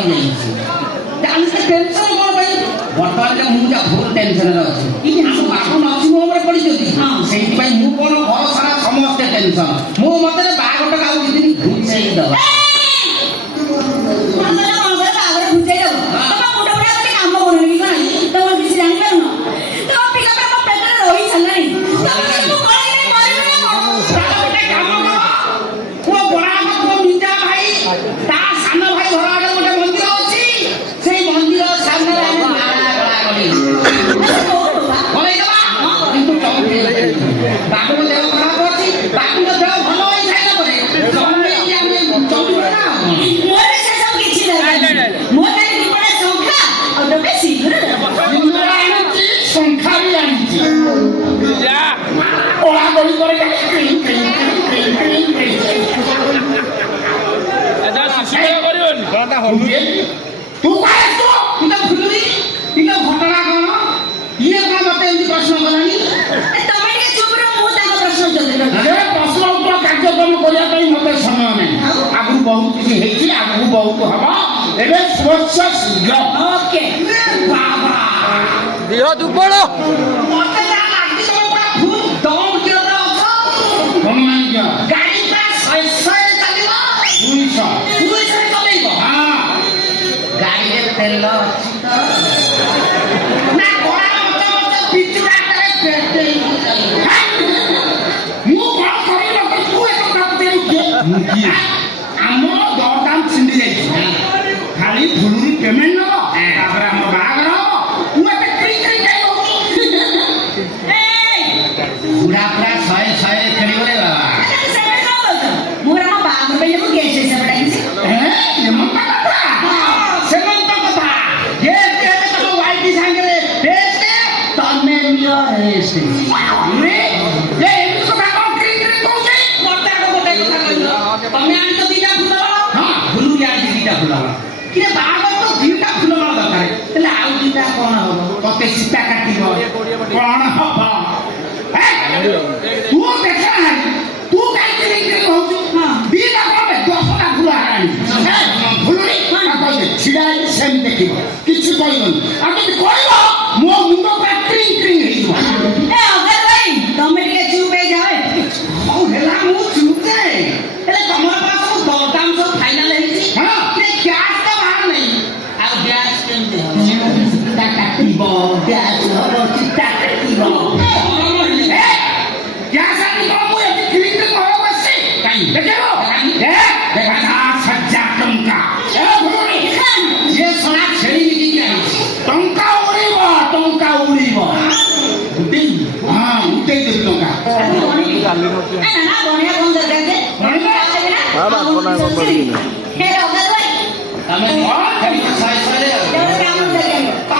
पड़ी जाइए जान से टेंशन कौन भाई वर्तमान में मुझे बहुत टेंशन रहा कि हम बाबू नर्सिंग होम रे पड़ी जदी हां सेही भाई मु कोन घर सारा समस्त टेंशन मु मते बागट का आउ दिन घुसे दवा हमरा कोन करे बागट घुसे दवा तमा मुंडा मुंडा के काम करनी कि कोन तमा किसी जानि पाउ न तो पिका पर मो पेट रे रही छलनी तमा मु कोन के मारिबे न बागट काम कर को बड़ा को मिटा भाई ता सानो भाई घर आगे गोटे मंदिर अछि सेही मंदिर सामने आमे माला गला गली बोले दवा किंतु बाबू देह खराब अछि बाबू देह भलो होई खाइला परे जम्मे आमे चौकी ना मोरे से सब किछि नै मोरे दीपड़ा संख्या और डबे शीघ्र निमरा आनी संख्या भी आनी जा ओला गली करे एदा शिशुरा करियोन गाटा होलु तू काहे तू इना भुलुई इना घटना कोन ये का मते एंती प्रश्न करनी ए तमे के चुप रहो मु ताको प्रश्न जल्दी अरे प्रश्न उत्तर कार्यक्रम करिया पई मते समय नै आगु बहुत किछि हेछि आगु बहुत हबा एबे स्वच्छ शीघ्र ओके बाबा दिह दुबळ मते जा लागी तो पूरा फुल दम के अछ हनुमान क्या गाड़ी का 100 चलिबो 200 चलेबो हां गाड़ी रे तेल अछि त ना घोड़ा मते पिचुरा करे पेटे मु कोन करी न तू एक काम देउ के हमर दरदाम छिंडी जाई खाली फुलुरी पेमेंट न तापर हम बागर तू एते करी करी जाई ए बुढ़ा पूरा 100 खेली रे बाबा मोरा मा बागर पे मु कैसे से बड़ा किसी हैं ये मन कथा सेमंत कथा ये तेरे तो वाइटी सांगरे बेसे तने मियो रेसे रे ये इनको कथा करी करी कोसे मोटा को कथा कहियो तमे आनी तो दीटा फुल हां फुलु आनी दीटा फुल कि बागर तो दीटा फुल दरकार तले आउ दीटा कोन हो कते सीता काटिबो कोन हबो तू देखा है तू काई करी हो हां दीटा कोन 10 टा फुल आनी फुलुरी ना कहले छिडाई सेम देखिबो किछु कहबो आ तू कहबो मो मुंडो पर क्रिंग क्रिंग हेइबो ए अगर भाई तमे के चुप हे जाए औ हेला मु चुप जाए एले तमर पास दरदाम सब फाइनल हेछि हां ये कैश का बाहर नहीं आ ब्याज केमते हो चिता काटिबो ब्याज हो चिता काटिबो ए क्या सानी को मु ए क्रिंग क्रिंग हो बसे काई देखो ए देखा सज्जा टंका ए भूरी ये सोना छेड़ी निकि आई टंका उड़ीबो उठे हां उठे दे टंका ए ना बढ़िया कौन दरकार दे हां बात बना को पड़ी हे